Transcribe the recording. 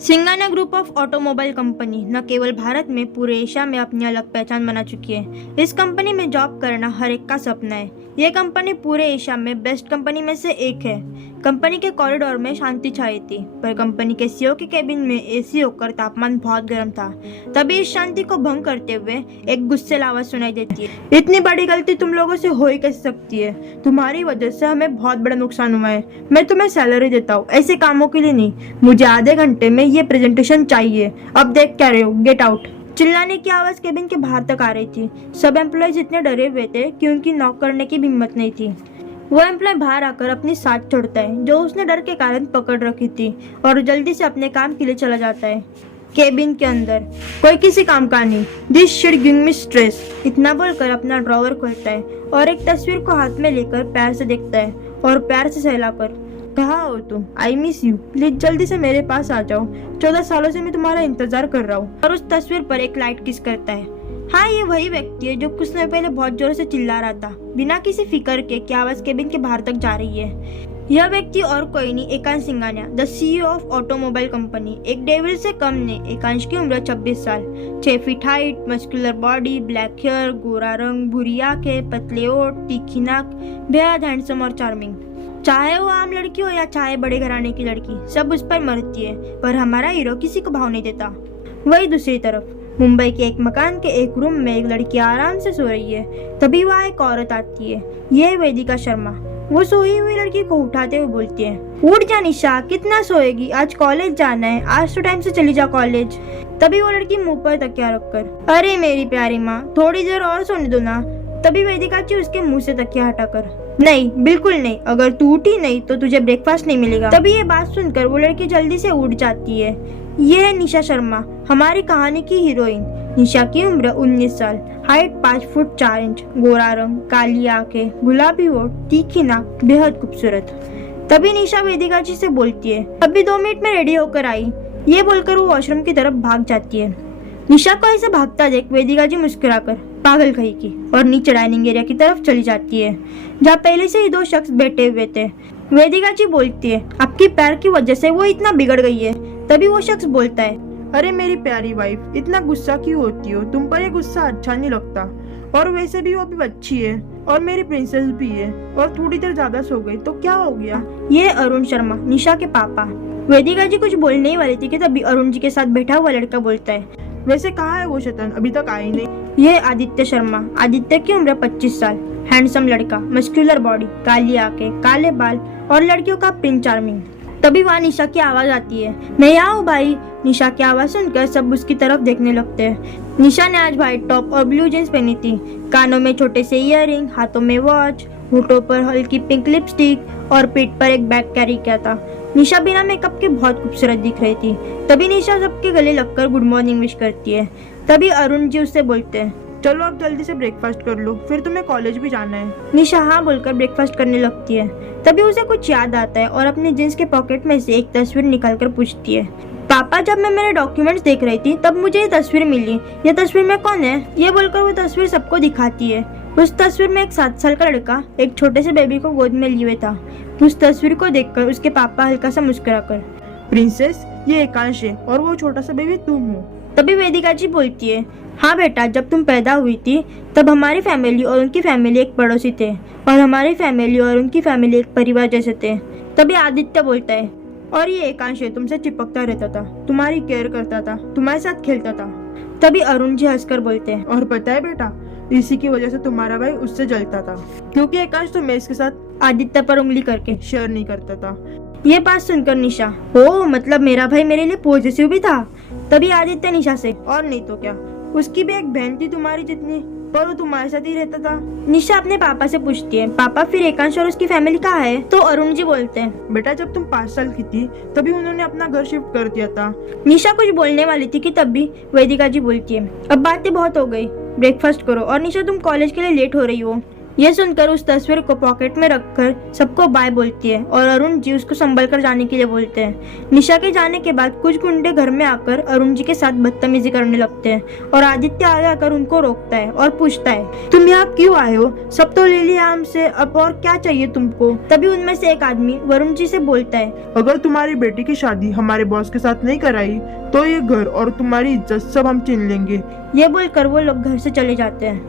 सिंगाना group of automobile company न केवल भारत में पूरे एशिया में अपनी अलग पहचान बना चुकी है। इस कंपनी में जॉब करना हर एक का सपना है। यह कंपनी पूरे एशिया में बेस्ट कंपनी में से एक है। कंपनी के कॉरिडोर में शांति छाई थी, पर कंपनी के सीईओ के केबिन में एसी होकर तापमान बहुत गर्म था। तभी इस शांति को भंग करते हुए एक गुस्सेल आवाज सुनाई देती है। इतनी बड़ी गलती तुम लोगों से हो ही कैसे सकती है? तुम्हारी वजह से हमें बहुत बड़ा नुकसान हुआ है। मैं तुम्हें सैलरी देता हूँ, ऐसे कामों के लिए नहीं। मुझे आधे घंटे में ये प्रेजेंटेशन चाहिए। अब देख क्या रहे हो, गेट आउट। चिल्लाने की आवाज केबिन के बाहर तक आ रही थी। सब एम्प्लॉयज इतने डरे हुए थे कि उनकी नॉक करने की भी हिम्मत नहीं थी। वो एम्प्लॉय बाहर आकर अपनी साथ छोड़ता है जो उसने डर के कारण पकड़ रखी थी और जल्दी से अपने काम के लिए चला जाता है। केबिन के अंदर कोई किसी काम का नहीं। This shit give me stress, इतना बोलकर अपना ड्रॉवर खोलता है और एक तस्वीर को हाथ में लेकर प्यार से देखता है और प्यार से सहलाकर, कहाँ हो तुम? आई मिस यू, प्लीज जल्दी से मेरे पास आ जाओ। 14 सालों से मैं तुम्हारा इंतजार कर रहा हूँ। और उस तस्वीर पर एक लाइट किस करता है। हाँ, ये वही व्यक्ति है जो कुछ समय पहले बहुत जोर से चिल्ला रहा था। बिना किसी फिक्र के कि आवाज केबिन के बाहर तक जा रही है। यह व्यक्ति और कोई नहीं, Ekansh Singhania, the CEO of automobile company. एक डेविल से कम नहीं। एकांश की उम्र 26 साल, 6 feet height, muscular body, black hair, गोरा रंग, भूरी आंखें, पतले ओठ, तीखी नाक, बेहद हैंडसम और चार्मिंग। चाहे वो आम लड़की हो या चाहे बड़े घराने की लड़की, सब उस पर मरती है, पर हमारा हीरो किसी को भाव नहीं देता। वही दूसरी तरफ मुंबई के एक मकान के एक रूम में एक लड़की आराम से सो रही है। तभी वहाँ एक औरत आती है। यह वेदिका शर्मा। वो सोई हुई लड़की को उठाते हुए बोलती है, उठ जा निशा, कितना सोएगी? आज कॉलेज जाना है, आज तो टाइम से चली जा कॉलेज। तभी वो लड़की मुंह पर तकिया रखकर, अरे मेरी प्यारी माँ, थोड़ी देर और सोने दो ना। तभी वेदिका जी उसके मुंह से तकिया हटाकर, नहीं बिल्कुल नहीं, अगर तू उठी नहीं तो तुझे ब्रेकफास्ट नहीं मिलेगा। तभी ये बात सुनकर वो लड़की जल्दी से उठ जाती है। ये है निशा शर्मा, हमारी कहानी की हीरोइन। निशा की उम्र 19 साल, हाइट 5 फुट 4 इंच, गोरा रंग, काली आंखें, गुलाबी होठ, तीखी नाक, बेहद खूबसूरत। तभी निशा वेदिका जी से बोलती है, अभी 2 मिनट में रेडी होकर आई। ये बोलकर वो वॉशरूम की तरफ भाग जाती है। निशा को ऐसे भागता देख वेदिका जी मुस्कुराकर, पागल कहीं की, और नीचे डाइनिंग एरिया की तरफ चली जाती है जहाँ पहले से ही 2 शख्स बैठे हुए थे। वेदिका जी बोलती है, आपकी पैर की वजह से वो इतना बिगड़ गई है। तभी वो शख्स बोलता है, अरे मेरी प्यारी वाइफ, इतना गुस्सा क्यों होती हो? तुम पर ये गुस्सा अच्छा नहीं लगता। और वैसे भी वो अभी अच्छी है और मेरी प्रिंसेस भी है, और थोड़ी देर ज्यादा सो गई तो क्या हो गया? ये अरुण शर्मा, निशा के पापा। वेदिका जी कुछ बोलने ही वाली थी कि तभी अरुण जी के साथ बैठा हुआ लड़का बोलता है, वैसे कहाँ है वो शैतान, अभी तक आई नहीं? ये आदित्य शर्मा। आदित्य की उम्र 25 साल, हैंडसम लड़का, मस्कुलर बॉडी, काली आंखें, काले बाल और लड़कियों का प्रिंस चार्मिंग। तभी वहाँ निशा की आवाज आती है, मैं यहाँ हूँ भाई। निशा की आवाज सुनकर सब उसकी तरफ देखने लगते हैं। निशा ने आज व्हाइट टॉप और ब्लू जींस पहनी थी, कानों में छोटे से ईयरिंग, हाथों में वॉच, होठों पर हल्की पिंक लिपस्टिक और पीठ पर एक बैग कैरी किया था। निशा बिना मेकअप के बहुत खूबसूरत दिख रही थी। तभी निशा सबके गले लगकर गुड मॉर्निंग विश करती है। तभी अरुण जी उससे बोलते हैं, चलो अब जल्दी से ब्रेकफास्ट कर लो, फिर तुम्हें कॉलेज भी जाना है। निशा हाँ बोलकर ब्रेकफास्ट करने लगती है। तभी उसे कुछ याद आता है और अपने जींस के पॉकेट में से एक तस्वीर निकालकर पूछती है, पापा जब मैं मेरे डॉक्यूमेंट्स देख रही थी तब मुझे ये तस्वीर मिली। ये तस्वीर में कौन है? ये बोलकर वो तस्वीर सबको दिखाती है। उस तस्वीर में एक 7 साल का लड़का एक छोटे से बेबी को गोद में लिए हुए था। उस तस्वीर को देखकर उसके पापा हल्का सा मुस्कुराकर, प्रिंसेस, ये एकांश है और वो छोटा सा बेबी तुम हो। तभी वेदिका जी बोलती है, हाँ बेटा, जब तुम पैदा हुई थी तब हमारी फैमिली और उनकी फैमिली एक पड़ोसी थे और हमारी फैमिली और उनकी फैमिली एक परिवार जैसे थे। तभी आदित्य बोलता है, और ये एकांश तुमसे चिपकता रहता था, तुम्हारी केयर करता था, तुम्हारे साथ खेलता था। तभी अरुण जी हंसकर बोलते हैं, और पता है बेटा, इसी की वजह से तुम्हारा भाई उससे जलता था, क्योंकि एकांश तो मैं इसके साथ आदित्य पर उंगली करके शेयर नहीं करता था। ये बात सुनकर निशा, ओ मतलब मेरा भाई मेरे लिए पॉजिटिव भी था। तभी आदित्य निशा से, और नहीं तो क्या, उसकी भी एक बहन थी तुम्हारी जितनी, पर वो तुम्हारे साथ ही रहता था। निशा अपने पापा से पूछती है, पापा फिर एकांश और उसकी फैमिली कहाँ है? तो अरुण जी बोलते हैं, बेटा जब तुम 5 साल की थी तभी उन्होंने अपना घर शिफ्ट कर दिया था। निशा कुछ बोलने वाली थी कि तभी वेदिका जी बोलती है, अब बातें बहुत हो गई, ब्रेकफास्ट करो। और निशा तुम कॉलेज के लिए लेट हो रही हो। यह सुनकर उस तस्वीर को पॉकेट में रखकर सबको बाय बोलती है और अरुण जी उसको संभल कर जाने के लिए बोलते हैं। निशा के जाने के बाद कुछ गुंडे घर में आकर अरुण जी के साथ बदतमीजी करने लगते हैं और आदित्य आगे आकर उनको रोकता है और पूछता है, तुम यहाँ क्यों आए हो? सब तो ले लिया हमसे, अब और क्या चाहिए तुमको? तभी उनमें से एक आदमी वरुण जी से बोलता है, अगर तुम्हारी बेटी की शादी हमारे बॉस के साथ नहीं कराई तो ये घर और तुम्हारी इज्जत सब हम छीन लेंगे। ये बोलकर वो लोग घर से चले जाते हैं।